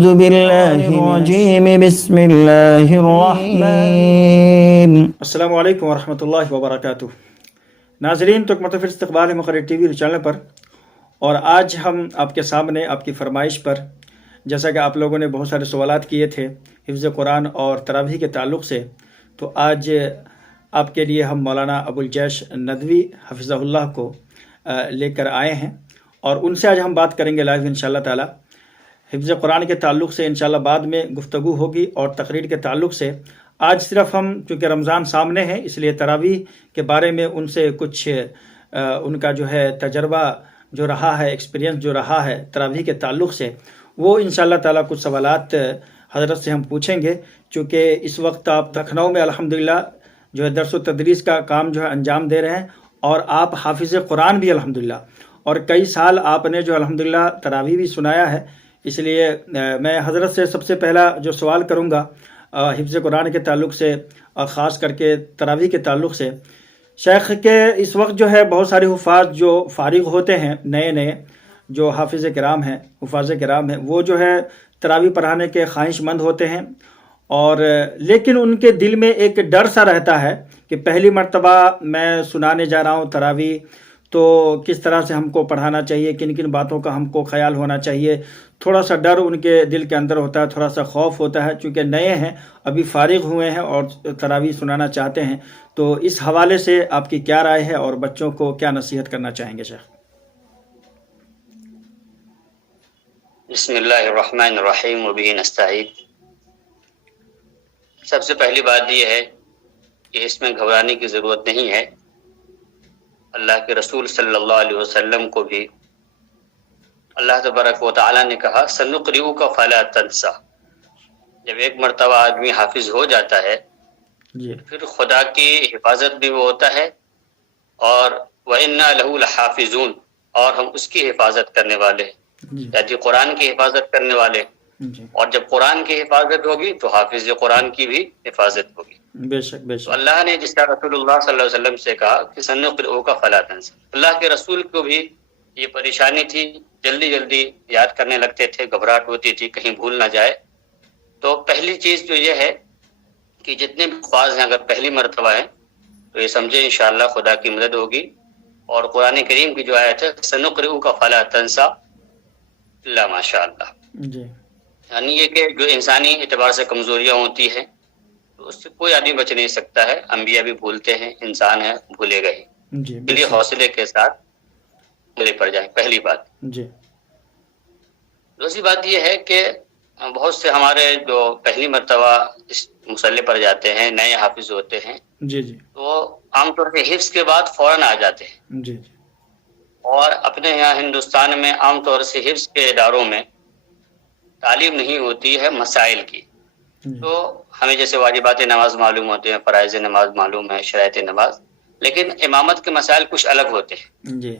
أعوذ بالله الرجيم بسم الله الرحمن السلام علیکم ورحمۃ اللہ وبرکاتہ۔ ناظرین، تکمت فی استقبال مقرر ٹی وی چینل پر، اور آج ہم آپ کے سامنے آپ کی فرمائش پر، جیسا کہ آپ لوگوں نے بہت سارے سوالات کیے تھے حفظ قرآن اور تراویح کے تعلق سے، تو آج آپ کے لیے ہم مولانا ابو الجیش ندوی حفظہ اللہ کو لے کر آئے ہیں، اور ان سے آج ہم بات کریں گے لائیو انشاءاللہ تعالی حفظ قرآن کے تعلق سے۔ انشاءاللہ بعد میں گفتگو ہوگی، اور تقریر کے تعلق سے آج صرف ہم، چونکہ رمضان سامنے ہے، اس لیے تراویح کے بارے میں ان سے کچھ ان کا جو ہے تجربہ جو رہا ہے، ایکسپیرینس جو رہا ہے تراویح کے تعلق سے، وہ انشاءاللہ تعالی کچھ سوالات حضرت سے ہم پوچھیں گے، چونکہ اس وقت آپ لکھنؤ میں الحمدللہ جو ہے درس و تدریس کا کام جو ہے انجام دے رہے ہیں، اور آپ حافظ قرآن بھی الحمدللہ، اور کئی سال آپ نے جو الحمدللہ تراویح بھی سنایا ہے۔ اس لیے میں حضرت سے سب سے پہلا جو سوال کروں گا حفظ قرآن کے تعلق سے، اور خاص کر کے تراویح کے تعلق سے، شیخ کے اس وقت جو ہے بہت سارے حفاظ جو فارغ ہوتے ہیں، نئے جو حافظ کرام ہیں، حفاظ کرام ہیں، وہ جو ہے تراویح پڑھانے کے خواہش مند ہوتے ہیں، اور لیکن ان کے دل میں ایک ڈر سا رہتا ہے کہ پہلی مرتبہ میں سنانے جا رہا ہوں تراویح، تو کس طرح سے ہم کو پڑھانا چاہیے، کن کن باتوں کا ہم کو خیال ہونا چاہیے، تھوڑا سا ڈر ان کے دل کے اندر ہوتا ہے، تھوڑا سا خوف ہوتا ہے، چونکہ نئے ہیں، ابھی فارغ ہوئے ہیں اور تراویح سنانا چاہتے ہیں۔ تو اس حوالے سے آپ کی کیا رائے ہے، اور بچوں کو کیا نصیحت کرنا چاہیں گے شیخ؟ بسم اللہ الرحمن الرحیم وبہ نستعین۔ سب سے پہلی بات یہ ہے کہ اس میں گھبرانے کی ضرورت نہیں ہے۔ اللہ کے رسول صلی اللہ علیہ وسلم کو بھی اللہ تبارک و تعالی نے کہا سنقرئک فلا تنسى۔ جب ایک مرتبہ آدمی حافظ ہو جاتا ہے پھر خدا کی حفاظت بھی وہ ہوتا ہے، اور وَإِنَّا لَهُ لَحَافِظُونَ، اور ہم اس کی حفاظت کرنے والے ہیں، یعنی قرآن کی حفاظت کرنے والے، اور جب قرآن کی حفاظت ہوگی تو حافظ قرآن کی بھی حفاظت ہوگی۔ بے شک بے تو شک۔ اللہ نے جس طرح رسول اللہ صلی اللہ علیہ وسلم سے کہا کہ سنقرئک فلا تنسى، اللہ کے رسول کو بھی یہ پریشانی تھی، جلدی یاد کرنے لگتے تھے، گھبراہٹ ہوتی تھی کہیں بھول نہ جائے۔ تو پہلی چیز تو یہ ہے کہ جتنے بھی الفاظ ہیں اگر پہلی مرتبہ ہیں تو یہ سمجھے انشاءاللہ خدا کی مدد ہوگی، اور قرآن کریم کی جو آیت ہے سنقرئک فلا تنسى الا ما شاء اللہ، یعنی یہ کہ جو انسانی اعتبار سے کمزوریاں ہوتی ہیں تو اس سے کوئی آدمی بچ نہیں سکتا ہے، انبیاء بھی بھولتے ہیں، انسان ہے بھولے گئے، اس لیے حوصلے کے ساتھ بھولے پڑ جائیں، پہلی بات۔ دوسری بات یہ ہے کہ بہت سے ہمارے جو پہلی مرتبہ اس مسئلے پر جاتے ہیں، نئے حافظ ہوتے ہیں، تو عام طور سے حفظ کے بعد فوراً آ جاتے ہیں، اور اپنے یہاں ہندوستان میں عام طور سے حفظ کے اداروں میں تعلیم نہیں ہوتی ہے مسائل کی۔ تو ہمیں جیسے واجبات نماز معلوم ہوتے ہیں، فرائض نماز معلوم ہے، شرائط نماز، لیکن امامت کے مسائل کچھ الگ ہوتے ہیں۔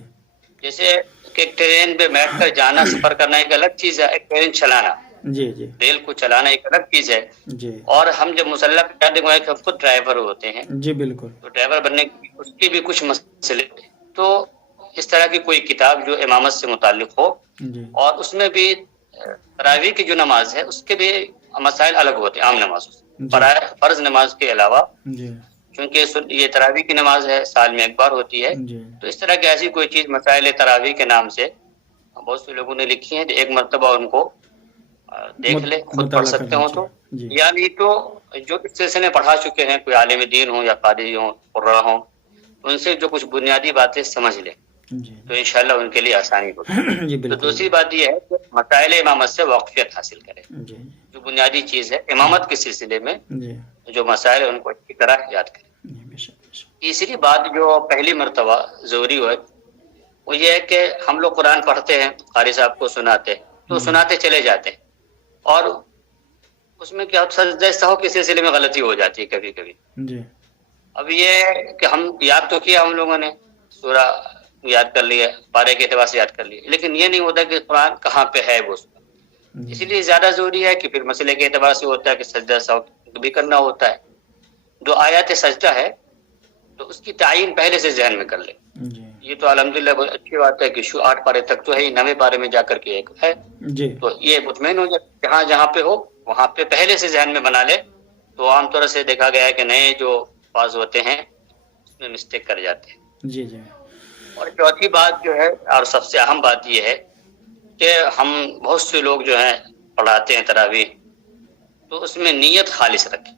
جیسے کہ ٹرین پہ بیٹھ کر جانا، سفر کرنا ایک الگ چیز ہے، ایک ٹرین چلانا، ریل کو چلانا ایک الگ چیز ہے، اور ہم جب مسلح پہ جاتے ہیں ہم خود ڈرائیور ہوتے ہیں، بالکل، تو ڈرائیور بننے کی اس کے بھی کچھ مسئلے ہیں۔ تو اس طرح کی کوئی کتاب جو امامت سے متعلق ہو، اور اس میں بھی تراویح کی جو نماز ہے اس کے بھی مسائل الگ ہوتے ہیں عام نمازوں سے، فرض نماز کے علاوہ، چونکہ یہ تراویح کی نماز ہے، سال میں ایک بار ہوتی ہے، تو اس طرح کی ایسی کوئی چیز مسائل تراویح کے نام سے بہت سے لوگوں نے لکھی ہیں، ایک مرتبہ ان کو دیکھ لے، خود پڑھ سکتے ہوں تو، یعنی تو جو اس سلسلے میں پڑھا چکے ہیں، کوئی عالم دین ہوں یا قاری ہوں، قراء ہوں، ان سے جو کچھ بنیادی باتیں سمجھ لیں تو انشاءاللہ ان کے لیے آسانی ہوگی۔ تو دوسری بات یہ ہے کہ مسائل امامت سے واقفیت حاصل کریں، جو بنیادی چیز ہے امامت کے سلسلے میں جو مسائل ان کو اچھی طرح یاد کریں۔ تیسری بات جو پہلی مرتبہ ضروری ہے وہ یہ ہے کہ ہم لوگ قرآن پڑھتے ہیں، قاری صاحب کو سناتے تو سناتے چلے جاتے ہیں، اور اس میں کیا سجدہ سہو کے سلسلے میں غلطی ہو جاتی ہے کبھی کبھی۔ اب یہ کہ ہم یاد تو کیا ہم لوگوں نے، سورہ یاد کر لیا، پارے کے اعتبار سے یاد کر لیا، لیکن یہ نہیں ہوتا کہ قرآن کہاں پہ ہے وہ سورہ۔ اسی لیے زیادہ ضروری ہے کہ پھر مسئلے کے اعتبار سے ہوتا ہے کہ سجدہ سہو بھی کرنا ہوتا ہے۔ جو آیات سجدہ ہے تو اس کی تعین پہلے سے ذہن میں کر لیں، یہ تو الحمدللہ بہت اچھی بات ہے کہ 8 پارے تک تو ہے، 9ویں پارے میں جا کر کے ایک ہے، جی تو یہ مطمئن ہو جائے جہاں جہاں پہ ہو وہاں پہ پہلے سے ذہن میں بنا لے، تو عام طور سے دیکھا گیا ہے کہ نئے جو الفاظ ہوتے ہیں اس میں مسٹیک کر جاتے ہیں۔ جی جی اور چوتھی بات جو ہے اور سب سے اہم بات یہ ہے کہ ہم بہت سے لوگ جو ہیں پڑھاتے ہیں تراویح، تو اس میں نیت خالص رکھیں۔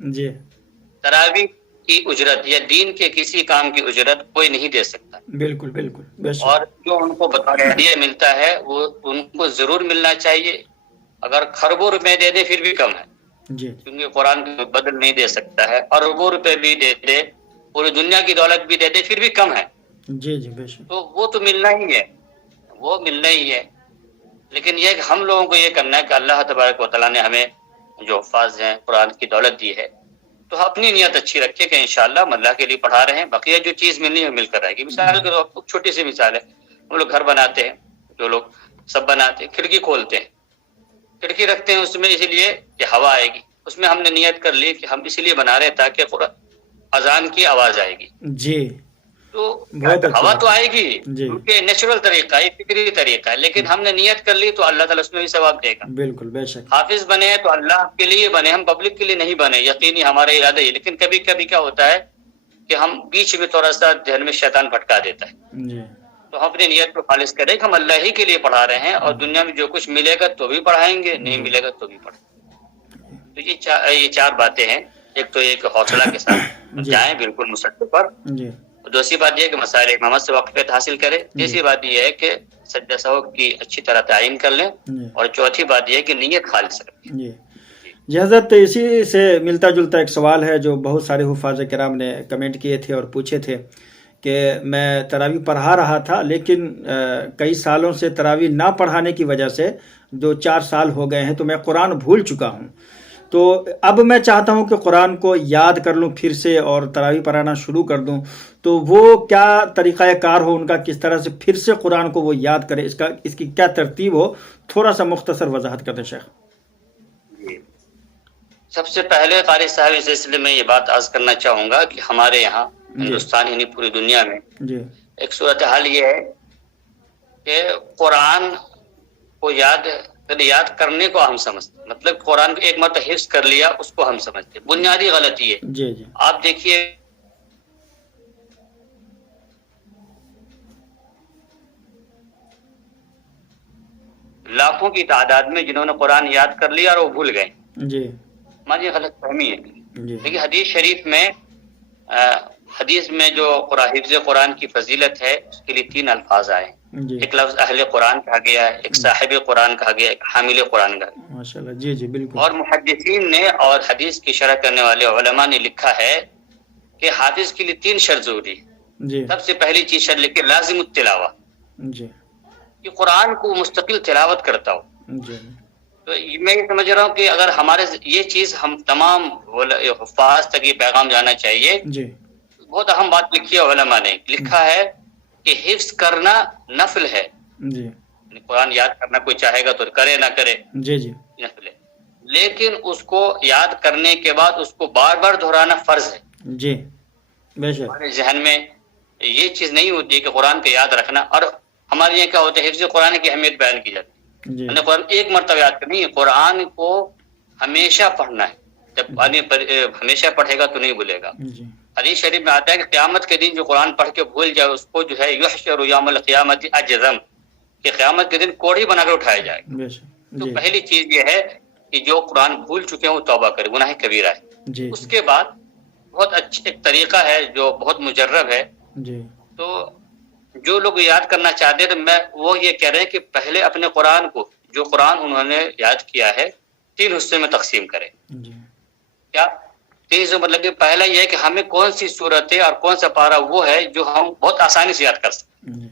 جی تراویح کی اجرت یا دین کے کسی کام کی اجرت کوئی نہیں دے سکتا، بالکل بالکل بے شک۔ اور جو ان کو بطور ملتا ہے وہ ان کو ضرور ملنا چاہیے، اگر خربوں روپے دے دے پھر بھی کم ہے، جی کیونکہ قرآن بدل نہیں دے سکتا ہے، اور اربوں روپے بھی دے دے، پوری دنیا کی دولت بھی دے دے پھر بھی کم ہے، جی جی بے شک۔ تو وہ تو ملنا ہی ہے، وہ ملنا ہی ہے۔ لیکن یہ کہ ہم لوگوں کو یہ کرنا ہے کہ اللہ تبارک و تعالیٰ نے ہمیں جو حفاظ ہیں قرآن کی دولت دی ہے، تو اپنی نیت اچھی رکھے کہ انشاءاللہ ہم اللہ کے لیے پڑھا رہے ہیں، بقیہ جو چیز ملنی ہے مل کر رہے گی۔ مثال کے طور پر چھوٹی سی مثال ہے، ہم لوگ گھر بناتے ہیں، جو لوگ سب بناتے ہیں، کھڑکی کھولتے ہیں، کھڑکی رکھتے ہیں اس میں اسی لیے کہ ہوا آئے گی، اس میں ہم نے نیت کر لی کہ ہم اسی لیے بنا رہے ہیں تاکہ اذان کی آواز آئے گی، جی تو بہت اچھی ہوا بات تو ہے۔ آئے گی جی کیونکہ نیچرل طریقہ ہے، فطری طریقہ ہے، لیکن ہم نے نیت کر لی تو اللہ تعالیٰ اس میں بھی ثواب دے گا۔ بالکل بے شک۔ حافظ بنے تو اللہ کے لیے بنے، ہم پبلک کے لیے نہیں بنے، یقینی ہمارا ارادہ ہی، لیکن کبھی کبھی کیا ہوتا ہے کہ ہم بیچ میں تھوڑا سا ذہن میں شیطان بھٹکا دیتا ہے، جی تو ہم اپنی نیت کو خالص کریں کہ ہم اللہ ہی کے لیے پڑھا رہے ہیں، اور دنیا میں جو کچھ ملے گا تو بھی پڑھائیں گے، نہیں ملے گا تو بھی پڑھائیں گے۔ تو یہ 4 باتیں ہیں، ایک تو ایک حوصلہ کے ساتھ جی جائیں بالکل مسلسل پر، جی دوسری بات یہ ہے کہ مسائل امامت سے واقفیت حاصل کریں، تیسری بات یہ ہے کہ سجدہ سہو کی اچھی طرح تعین کر لیں، جی اور چوتھی بات یہ ہے کہ نیت خالص رکھیں۔ جی جی حضرت، اسی سے ملتا جلتا ایک سوال ہے جو بہت سارے حفاظ کرام نے کمنٹ کیے تھے اور پوچھے تھے کہ میں تراویح پڑھا رہا تھا، لیکن کئی سالوں سے تراویح نہ پڑھانے کی وجہ سے 2-4 سال ہو گئے ہیں تو میں قرآن بھول چکا ہوں، تو اب میں چاہتا ہوں کہ قرآن کو یاد کر لوں پھر سے اور تراویح پڑھانا شروع کر دوں، تو وہ کیا طریقہ کار ہو ان کا، کس طرح سے پھر سے قرآن کو وہ یاد کرے، اس کی کیا ترتیب ہو، تھوڑا سا مختصر وضاحت کر دیں شیخ۔ سب سے پہلے قاری صاحب اس سلسلے میں یہ بات عرض کرنا چاہوں گا کہ ہمارے یہاں ہندوستان یعنی پوری دنیا میں جی ایک صورتحال یہ ہے کہ قرآن کو یاد کرنے کو ہم سمجھتے ہیں، مطلب قرآن کو ایک مرتبہ حفظ کر لیا اس کو ہم سمجھتے ہیں، بنیادی غلطی ہے۔ جی جی آپ دیکھیے لاکھوں کی تعداد میں جنہوں نے قرآن یاد کر لیا اور وہ بھول گئے، جی ہماری غلط فہمی ہے۔ جی دیکھیے حدیث شریف میں حدیث میں جو حفظ قرآن کی فضیلت ہے اس کے لیے 3 الفاظ آئے ہیں، جی ایک لفظ اہل قرآن کہا گیا ہے، ایک صاحب قرآن کہا گیا ہے، ایک حامل قرآن کہا گیا۔ ماشاءاللہ، جی جی بالکل۔ اور محدثین نے اور حدیث کی شرح کرنے والے علماء نے لکھا ہے کہ حافظ کے لیے 3 شرط ضروری ہے۔ جی سب سے پہلی چیز شرط لکھی لازم التلاوہ، جی کہ قرآن کو مستقل تلاوت کرتا ہو۔ جی تو میں یہ سمجھ رہا ہوں کہ اگر ہمارے یہ چیز ہم تمام حفاظ تک یہ پیغام جانا چاہیے۔ جی بہت اہم بات لکھی ہے علماء نے، لکھا ہے کہ حفظ کرنا نفل ہے، جی یعنی قرآن یاد کرنا کوئی چاہے گا تو کرے نہ کرے جی جی نفل ہے، لیکن اس کو یاد کرنے کے بعد اس کو بار بار دہرانا فرض ہے۔ جی بے شک۔ ہمارے ذہن میں یہ چیز نہیں ہوتی کہ قرآن کو یاد رکھنا، اور ہمارے یہاں کیا ہوتا ہے حفظ قرآن کی اہمیت بیان کی جاتی ہے، جی یعنی قرآن ایک مرتبہ یاد کرنی ہے، قرآن کو ہمیشہ پڑھنا ہے، جب آدمی ہمیشہ پڑھے گا تو نہیں بھولے گا۔ جی حدیث شریف میں آتا ہے کہ قیامت کے دن جو قرآن پڑھ کے بھول جائے اس کو جو ہے یحشر یوم القیامت اجزم، کہ قیامت کے دن کوڑھی بنا کر اٹھایا جائے گا۔ بے شک۔ تو جی پہلی چیز یہ ہے کہ جو قرآن بھول چکے ہیں وہ توبہ کرے، گناہ کبیرہ ہے۔ جی اس کے بعد بہت اچھا ایک طریقہ ہے جو بہت مجرب ہے، جی تو جو لوگ یاد کرنا چاہتے ہیں تو میں وہ یہ کہہ رہے ہیں کہ پہلے اپنے قرآن کو جو قرآن انہوں نے یاد کیا ہے 3 حصے میں تقسیم کریں۔ جی کیا 3 حصے مطلب کہ پہلا یہ ہے کہ ہمیں کون سی صورت ہے اور کون سا پارہ وہ ہے جو ہم بہت آسانی سے یاد کر سکتے ہیں۔ جی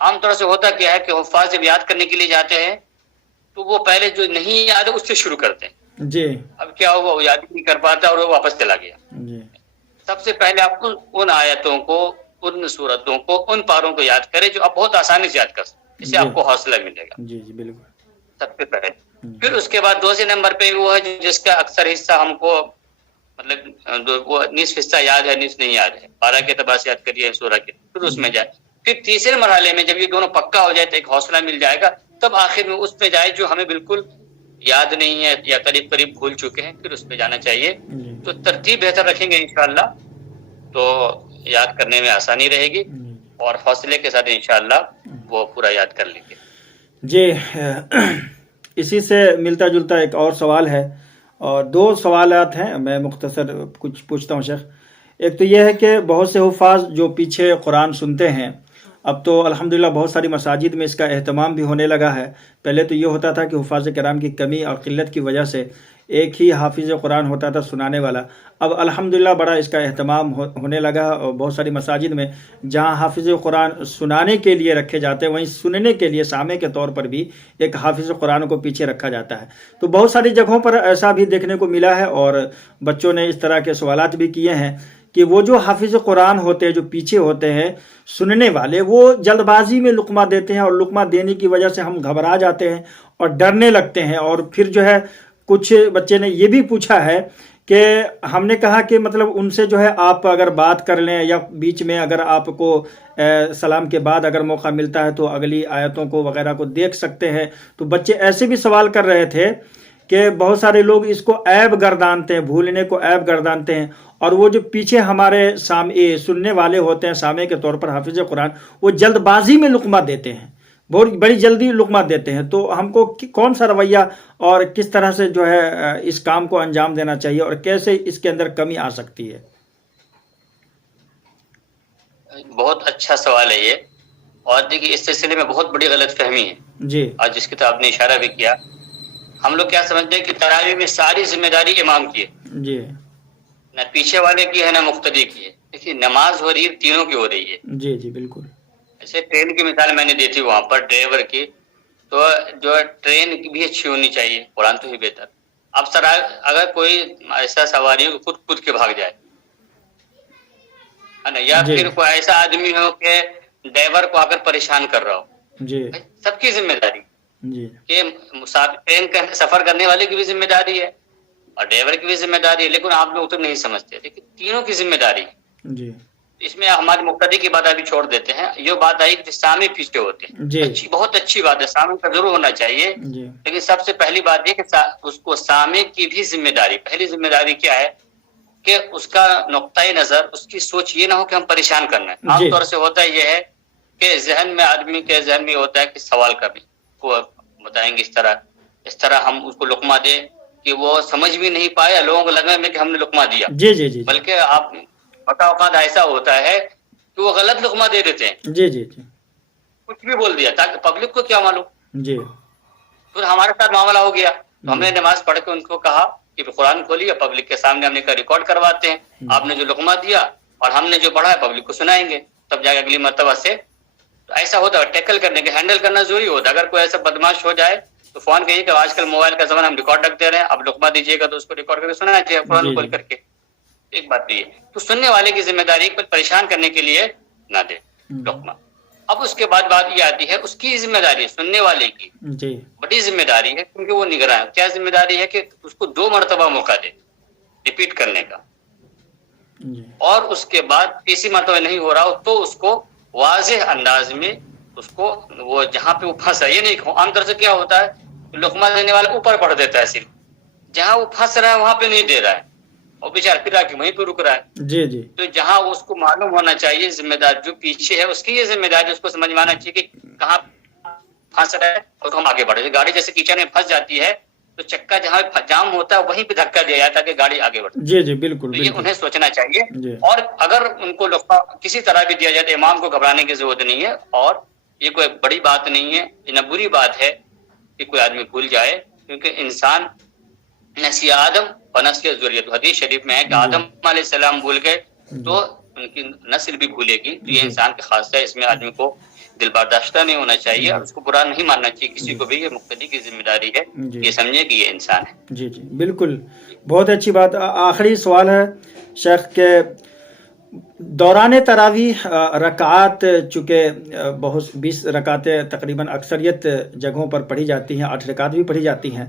عام طور سے ہوتا کیا ہے کہ حفاظ جب یاد کرنے کے لیے جاتے ہیں تو وہ پہلے جو نہیں یاد ہے اس سے شروع کرتے ہیں، جی اب کیا ہوا وہ یاد نہیں کر پاتا اور وہ واپس چلا گیا۔ جی سب سے پہلے آپ ان آیتوں کو، ان صورتوں کو، ان پاروں کو یاد کریں جو آپ بہت آسانی سے یاد کر سکتے ہیں، اس سے جی آپ کو حوصلہ ملے گا جی جی بالکل۔ سب سے پہلے۔ پھر اس کے بعد دوسرے نمبر پہ وہ ہے جس کا اکثر حصہ ہم کو مطلب وہ نصف حصہ یاد ہے، نصف نہیں یاد ہے، پارہ کے اعتبار سے یاد کریے سورہ کے، پھر اس میں جائے۔ پھر تیسرے مرحلے میں جب یہ دونوں پکا ہو جائے تو ایک حوصلہ مل جائے گا، تب آخر میں اس پہ جائے جو ہمیں بالکل یاد نہیں ہے یا قریب قریب بھول چکے ہیں، پھر اس پہ جانا چاہیے. تو ترتیب بہتر رکھیں گے انشاءاللہ تو یاد کرنے میں آسانی رہے گی، اور حوصلے کے ساتھ انشاءاللہ وہ پورا یاد کر لیں گے. جی اسی سے ملتا جلتا ایک اور سوال ہے، اور دو سوالات ہیں، میں مختصر کچھ پوچھتا ہوں شیخ. ایک تو یہ ہے کہ بہت سے حفاظ جو پیچھے قرآن سنتے ہیں، اب تو الحمدللہ بہت ساری مساجد میں اس کا اہتمام بھی ہونے لگا ہے. پہلے تو یہ ہوتا تھا کہ حفاظ کرام کی کمی اور قلت کی وجہ سے ایک ہی حافظ قرآن ہوتا تھا سنانے والا. اب الحمدللہ بڑا اس کا اہتمام ہونے لگا، اور بہت ساری مساجد میں جہاں حافظ قرآن سنانے کے لیے رکھے جاتے ہیں، وہیں سننے کے لیے سامع کے طور پر بھی ایک حافظ قرآن کو پیچھے رکھا جاتا ہے. تو بہت ساری جگہوں پر ایسا بھی دیکھنے کو ملا ہے، اور بچوں نے اس طرح کے سوالات بھی کیے ہیں کہ وہ جو حافظ قرآن ہوتے ہیں، جو پیچھے ہوتے ہیں سننے والے، وہ جلد بازی میں لقمہ دیتے ہیں، اور لقمہ دینے کی وجہ سے ہم گھبرا جاتے ہیں اور ڈرنے لگتے ہیں. اور پھر جو ہے کچھ بچے نے یہ بھی پوچھا ہے کہ ہم نے کہا کہ مطلب ان سے جو ہے آپ اگر بات کر لیں، یا بیچ میں اگر آپ کو سلام کے بعد اگر موقع ملتا ہے تو اگلی آیتوں کو وغیرہ کو دیکھ سکتے ہیں. تو بچے ایسے بھی سوال کر رہے تھے کہ بہت سارے لوگ اس کو عیب گردانتے ہیں، بھولنے کو عیب گردانتے ہیں، اور وہ جو پیچھے ہمارے سننے والے ہوتے ہیں سامع کے طور پر حافظ قرآن، وہ جلد بازی میں لقمہ دیتے ہیں، بہت بڑی جلدی لقمہ دیتے ہیں. تو ہم کو کون سا رویہ اور کس طرح سے جو ہے اس کام کو انجام دینا چاہیے، اور کیسے اس کے اندر کمی آ سکتی ہے؟ بہت اچھا سوال ہے یہ، اور دیکھیے اس سلسلے میں بہت بڑی غلط فہمی ہے جی. آج جس کی تو آپ نے اشارہ بھی کیا. ہم لوگ کیا سمجھتے ہیں کہ تراویح میں ساری ذمہ داری امام کی ہے، جی نہ پیچھے والے کی ہے نہ مقتدی کی ہے. دیکھیے نماز ہو رہی ہے، تینوں کی ہو رہی ہے. جی جی بالکل. ایسے ٹرین کی مثال میں نے دی تھی وہاں پر ڈرائیور کی، تو جو ٹرین کی بھی اچھی ہونی چاہیے، قرآن تو ہی بہتر. اب سر اگر کوئی ایسا سواری خود کے بھاگ جائے ہے نا، یا پھر کوئی ایسا آدمی ہو کہ ڈرائیور کو آ کر پریشان کر رہا ہو، جی سب کی ذمہ داری جی کہ مسافر ٹرین کا سفر کرنے والے کی بھی ذمہ داری ہے اور ڈرائیور کی بھی ذمہ داری ہے. لیکن آپ لوگ تو نہیں سمجھتے، لیکن تینوں کی ذمہ داری ہے. جی. اس میں ہماری مقتدی کی بات ابھی چھوڑ دیتے ہیں. یہ بات آئی کہ سامع پیچھے ہوتے ہیں، جی. بہت اچھی بات ہے، سامع کا ضرور ہونا چاہیے. جی. لیکن سب سے پہلی بات یہ کہ اس کو سامع کی بھی ذمہ داری، پہلی ذمہ داری کیا ہے کہ اس کا نقطۂ نظر، اس کی سوچ یہ نہ ہو کہ ہم پریشان کرنا ہے. عام طور سے ہوتا یہ ہے کہ ذہن میں آدمی کے ذہن میں ہوتا ہے کہ سوال کا بھی وہ بتائیں گے اس طرح ہم اس کو لقمہ دیں کہ وہ سمجھ بھی نہیں پائے، لوگوں کو لگا میں کہ ہم نے لقمہ دیا. جی جی جی. بلکہ آپ بتا اوقات ایسا ہوتا ہے کہ وہ غلط لقمہ دے دیتے ہیں. جی جی جی. کچھ بھی بول دیا تاکہ پبلک کو کیا معلوم. جی. پھر ہمارے ساتھ معاملہ ہو گیا تو ہم نے نماز پڑھ کے ان کو کہا کہ قرآن کھولیے، پبلک کے سامنے ہم نے ریکارڈ کرواتے ہیں، آپ نے جو لقمہ دیا اور ہم نے جو پڑھا ہے پبلک کو سنائیں گے، تب جا کے اگلی مرتبہ سے. تو ایسا ہوتا ہے، ٹیکل کرنے کے ہینڈل کرنا ضروری ہوتا ہے. اگر کوئی ایسا بدماش ہو جائے تو فون کہیے کہ آج کل موبائل کا زمانہ، ہم ریکارڈ رکھ دے رہے ہیں، اب لقمہ دیجیے گا تو اس کو ریکارڈ کر کے سنانا چاہیے قرآن کھول کر کے. ایک بات بھی ہے تو سننے والے کی ذمہ داری پر پریشان کرنے کے لیے نہ دے لقمہ. اب اس کے بعد بات یہ آتی ہے اس کی ذمہ داری، سننے والے کی بڑی ذمہ داری ہے، کیونکہ وہ نگراں ہے. کیا ذمہ داری ہے کہ اس کو 2 مرتبہ موقع دے ریپیٹ کرنے کا، اور اس کے بعد تیسری مرتبہ نہیں ہو رہا ہو تو اس کو واضح انداز میں اس کو وہ جہاں پہ وہ پھنسا، یہ نہیں. عام طور سے کیا ہوتا ہے لقمہ دینے والا اوپر پڑھ دیتا ہے، صرف جہاں وہ پھنس رہا ہے وہاں پہ نہیں دے رہا ہے، اور بیچارہ پھر آ کے وہیں پہ رک رہا ہے. جی جی. تو جہاں اس کو معلوم ہونا چاہیے ذمہ دار جو پیچھے ہے اس کی یہ ذمہ داری، اس کو سمجھ میں آنا چاہیے کہ کہاں پھنس رہا ہے اور ہم آگے بڑھے. گاڑی جیسے کیچڑ میں پھنس جاتی ہے تو چکا جہاں جام ہوتا ہے وہیں پہ دھکا دیا جاتا ہے کہ گاڑی آگے بڑھے. جی جی بالکل. یہ انہیں سوچنا چاہیے. اور اگر ان کو لقمہ کسی طرح بھی دیا جائے تو امام کو گھبرانے کی ضرورت نہیں ہے، اور یہ کوئی بڑی بات نہیں ہے. یہ نہ بری بات ہے کہ کوئی آدمی بھول جائے، کیونکہ انسان نسی آدم و نسی ذریت، حدیث شریف میں ہے کہ آدم علیہ السلام بھول گئے تو ان کی نسل بھی بھولے گی. تو یہ انسان کا خاصہ ہے، اس میں آدمی کو دل برداشتہ نہیں ہونا چاہیے اور اس کو برا نہیں ماننا چاہیے کسی کو بھی. یہ مقتدی کی ذمہ داری ہے، یہ سمجھے کہ یہ انسان ہے. جی جی بالکل، بہت اچھی بات. آخری سوال ہے شیخ کے دوران تراویح رکعات چونکہ بہت 20 رکعتیں تقریباً اکثریت جگہوں پر پڑھی جاتی ہیں، 8 رکعت بھی پڑھی جاتی ہیں.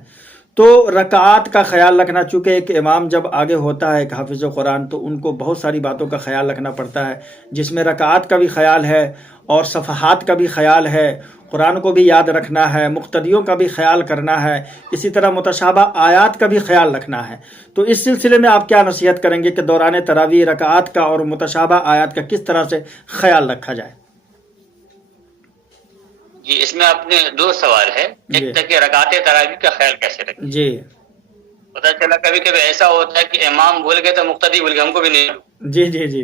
تو رکعات کا خیال رکھنا، چونکہ ایک امام جب آگے ہوتا ہے ایک حافظ قرآن تو ان کو بہت ساری باتوں کا خیال رکھنا پڑتا ہے، جس میں رکعات کا بھی خیال ہے اور صفحات کا بھی خیال ہے، قرآن کو بھی یاد رکھنا ہے، مقتدیوں کا بھی خیال کرنا ہے، اسی طرح متشابہ آیات کا بھی خیال رکھنا ہے۔ تو اس سلسلے میں آپ کیا نصیحت کریں گے کہ دوران تراویح رکعات کا اور متشابہ آیات کا کس طرح سے خیال رکھا جائے؟ جی، اس میں اپنے دو سوال ہے۔ ایک تھا کہ رکعات تراویح کا خیال کیسے رکھیں۔ جی، پتہ چلا کبھی کبھی ایسا ہوتا ہے کہ امام بھول گئے تو مقتدی بھول گئے، ہم کو بھی نہیں۔ جی جی جی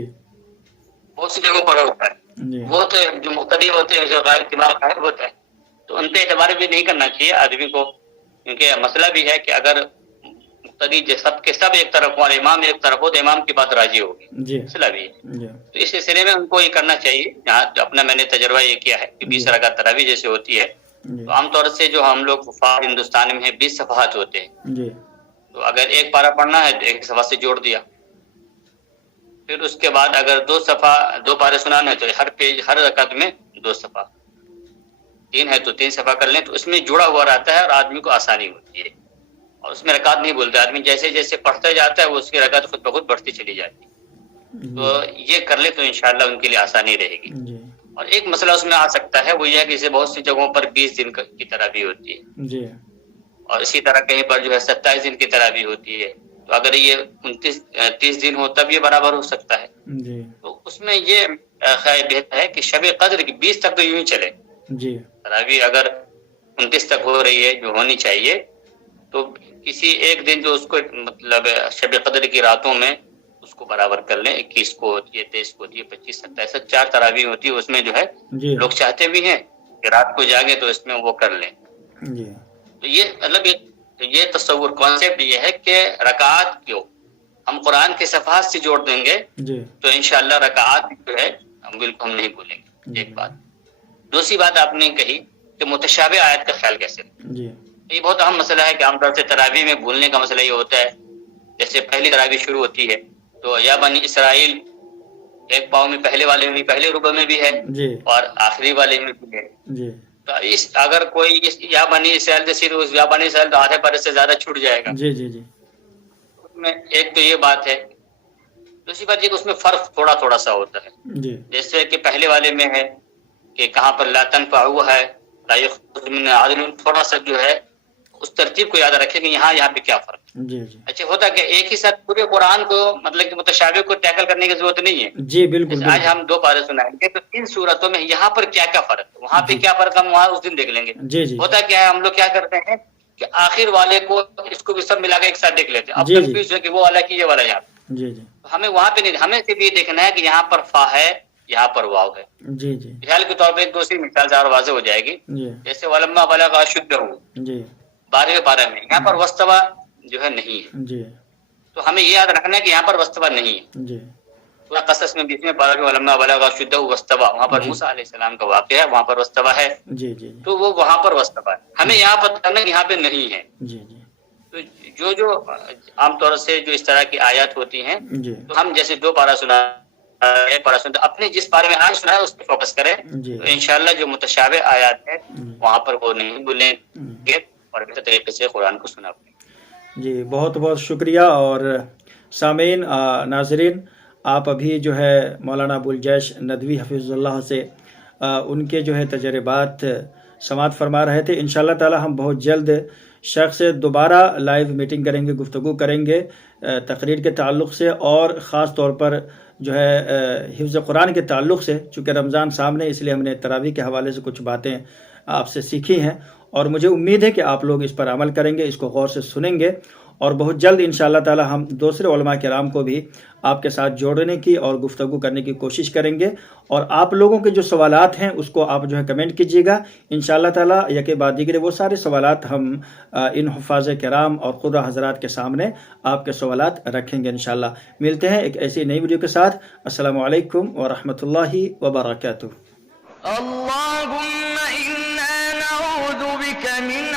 بہت سی جگہوں پر ہوتا ہے۔ وہ تو جو مقتدی ہوتے ہیں، جو غائب دماغ غائب ہوتا ہے، تو ان پہ اعتبار بھی نہیں کرنا چاہیے آدمی کو، کیونکہ مسئلہ بھی ہے کہ اگر مقتدی سب کے سب ایک طرف ہو اور امام ایک طرف ہو تو امام کی بات راضی ہوگی، مسئلہ بھی ہے۔ تو اس سلسلے میں ان کو یہ کرنا چاہیے، جہاں اپنا میں نے تجربہ یہ کیا ہے کہ 20 رکعت تراویح جیسے ہوتی ہے تو عام طور سے جو ہم لوگ کفار ہندوستان میں ہیں 20 صفحات ہوتے ہیں، تو اگر ایک پارہ پڑھنا ہے تو ایک صفحہ سے جوڑ دیا، پھر اس کے بعد اگر دو پارے سنانا ہے تو ہر رکعت میں 2 صفحہ، 3 ہے تو 3 صفحہ کر لیں، تو اس میں جڑا ہوا رہتا ہے اور آدمی کو آسانی ہوتی ہے، اور اس میں رکعت نہیں بولتے آدمی، جیسے جیسے پڑھتا جاتا ہے وہ اس کی رکعت خود بخود بڑھتی چلی جاتی ہے۔ تو یہ کر لے تو انشاءاللہ ان کے لیے آسانی رہے گی۔ اور ایک مسئلہ اس میں آ سکتا ہے، وہ یہ ہے کہ اسے بہت سی جگہوں پر 20 دن کی تراویح ہوتی ہے، اور اسی طرح کہیں پر جو ہے 27 دن کی تراویح ہوتی ہے، تو اگر یہ 30 دن ہو تب یہ برابر ہو سکتا ہے۔ تو اس میں یہ خیر بہتر ہے کہ شب قدر کی 20 تک تو یوں ہی چلے، تراویح اگر 29 تک ہو رہی ہے جو ہونی چاہیے، تو کسی ایک دن جو اس کو مطلب شب قدر کی راتوں میں اس کو برابر کر لیں، 21 کو ہوتی ہے، 23 کو ہوتی ہے، 25، 27، 4 تراویح ہوتی ہے، اس میں جو ہے لوگ چاہتے بھی ہیں کہ رات کو جاگے تو اس میں وہ کر لیں۔ تو یہ مطلب یہ تصور کانسیپٹ یہ ہے کہ رکعات کو ہم قرآن کے صفحات سے جوڑ دیں گے تو انشاءاللہ رکعات جو ہے بالکل ہم نہیں بھولیں گے۔ ایک بات۔ دوسری بات آپ نے کہی کہ متشابہ آیت کا خیال کیسے رکھیں۔ یہ بہت اہم مسئلہ ہے کہ عام طور سے تراویح میں بھولنے کا مسئلہ یہ ہوتا ہے، جیسے پہلی تراویح شروع ہوتی ہے تو یا بنی اسرائیل ایک پاؤں میں پہلے والے میں پہلے رکوع میں بھی ہے اور آخری والے میں بھی ہے، تو اگر کوئی یا بنی اسرائیل سے صرف یا بنی اسرائیل تو آدھے پارے سے زیادہ چھوٹ جائے گا۔ اس میں ایک تو یہ بات ہے۔ دوسری بات یہ کہ اس میں فرق تھوڑا تھوڑا سا ہوتا ہے، جیسے کہ پہلے والے میں ہے کہ کہاں پر لا تنفع ہے، لا يخرج من عدل، تھوڑا سا جو ہے اس ترتیب کو یاد رکھیں کہ یہاں پہ کیا فرق۔ اچھا ہوتا کہ ایک ہی ساتھ پورے قرآن کو مطلب کہ متشابہ کو ٹیکل کرنے کی ضرورت نہیں ہے۔ جی بالکل۔ آج ہم 2 پارے سنائیں گے تو 3 صورتوں میں یہاں پر کیا کیا فرق ہے، وہاں پہ کیا فرق، ہم وہاں اس دن دیکھ لیں گے۔ ہوتا کیا ہے، ہم لوگ کیا کرتے ہیں کہ آخر والے کو اس کو بھی سب ملا کے ایک ساتھ دیکھ لیتے ہیں، اب کنفیوز ہے کہ وہ والا کی یہ والا یہاں۔ ہمیں وہاں پہ نہیں، ہمیں صرف یہ دیکھنا ہے کہ یہاں پر فا ہے، یہاں پر واو ہے۔ مثال کے طور پہ ایک دوسری مثال سے اور واضح ہو جائے گی، جیسے ولما بلغ اشدہ 12ویں پارے میں یہاں پر وستوا جو ہے نہیں ہے، تو ہمیں یہ یاد رکھنا ہے کہ یہاں پر وستوا نہیں ہے۔ سورہ قصص میں 20ویں پارے میں ولما بلغ اشدہ وستوا، وہاں پر موسیٰ علیہ السلام کا واقعہ ہے، وہاں پر وستوا ہے، تو وہ وہاں پر وستوا ہے، ہمیں یہاں پر کرنا ہے یہاں پہ نہیں ہے۔ تو جو عام طور سے جو اس طرح کی آیات ہوتی ہیں تو ہم جیسے 2 پارہ سنا اپنے جس بارے میں آج سنا ہے اس پہ فوکس کریں، تو انشاءاللہ جو متشابہ آیات ہیں وہاں پر وہ نہیں بھولیں گے اور بہتر طریقے سے قرآن کو سنا پڑیں۔ جی بہت بہت شکریہ۔ اور سامعین ناظرین، آپ ابھی جو ہے مولانا ابوالجیش ندوی حفظ اللہ سے ان کے جو ہے تجربات سماعت فرما رہے تھے۔ انشاءاللہ تعالی ہم بہت جلد شیخ سے دوبارہ لائیو میٹنگ کریں گے، گفتگو کریں گے تقریر کے تعلق سے، اور خاص طور پر جو ہے حفظ قرآن کے تعلق سے، چونکہ رمضان سامنے، اس لیے ہم نے تراویح کے حوالے سے کچھ باتیں آپ سے سیکھی ہیں، اور مجھے امید ہے کہ آپ لوگ اس پر عمل کریں گے، اس کو غور سے سنیں گے، اور بہت جلد انشاءاللہ تعالی ہم دوسرے علماء کرام کو بھی آپ کے ساتھ جوڑنے کی اور گفتگو کرنے کی کوشش کریں گے، اور آپ لوگوں کے جو سوالات ہیں اس کو آپ جو ہے کمنٹ کیجیے گا انشاءاللہ تعالی، یکے بعد دیگرے وہ سارے سوالات ہم ان حفاظ کرام اور قرہ حضرات کے سامنے آپ کے سوالات رکھیں گے انشاءاللہ۔ ملتے ہیں ایک ایسی نئی ویڈیو کے ساتھ۔ السلام علیکم ورحمۃ اللہ وبرکاتہ۔ اللهم إنا نعوذ بك من